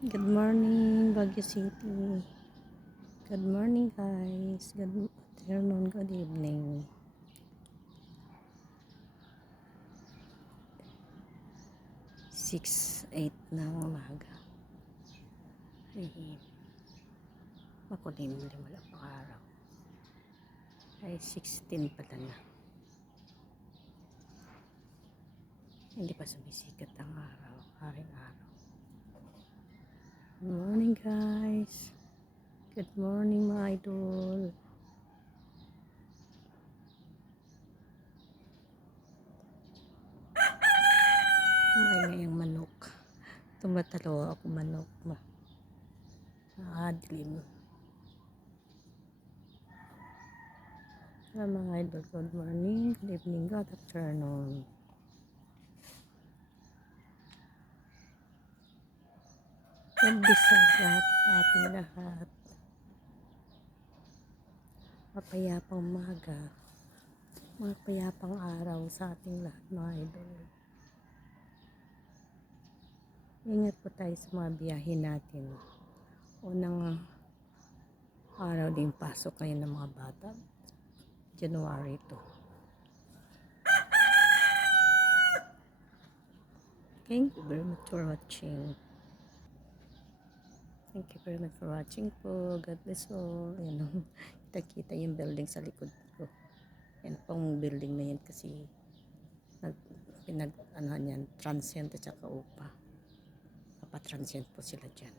Good morning, Baguio City. Good morning, guys. Good afternoon, good evening. Six, 8 na ng umaga. Makulimlim, wala pang araw. Ay, 16 pala na. Hindi pa sumisikat ang araw, haring araw. Good morning, guys. Good morning, mga idol. Maingay ang manok. Tumatalo ako manok. Nakadilim. Mga idol, good morning, good evening, good afternoon. God bless sa lahat, sa ating lahat. Mapayapang umaga, mapayapang araw sa ating lahat, mga idol. Ingat po tayo sa mga biyahe natin. Unang araw din pasok ngayon ng mga bata. January 2. Thank you very much for watching. Thank you very much for watching po. God bless all. Ayan, kita yung building sa likod ko. Yan pong building na yan kasi yan, transient at saka upa. Papatransient po sila dyan.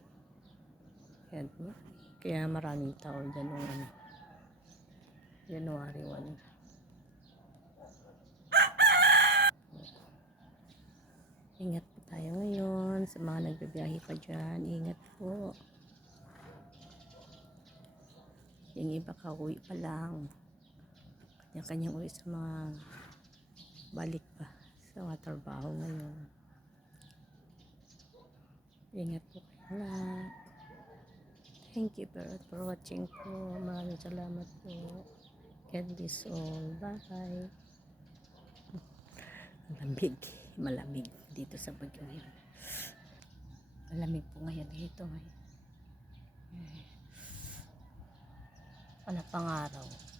Yan po. Kaya maraming tao dyan noong January 1. Ingat po tayo ngayon sa mga nagbibiyahe pa dyan. Ingat po. Yung iba kauwi pa lang. Kanya-kanyang uwi sa mga balik pa sa mga trabaho ngayon. Ingat po kayo lahat. Thank you for watching po. Maraming salamat po. God bless all. Bye. Malamig dito sa Baguio ngayon. Malamig po ngayon dito. Wala pang araw.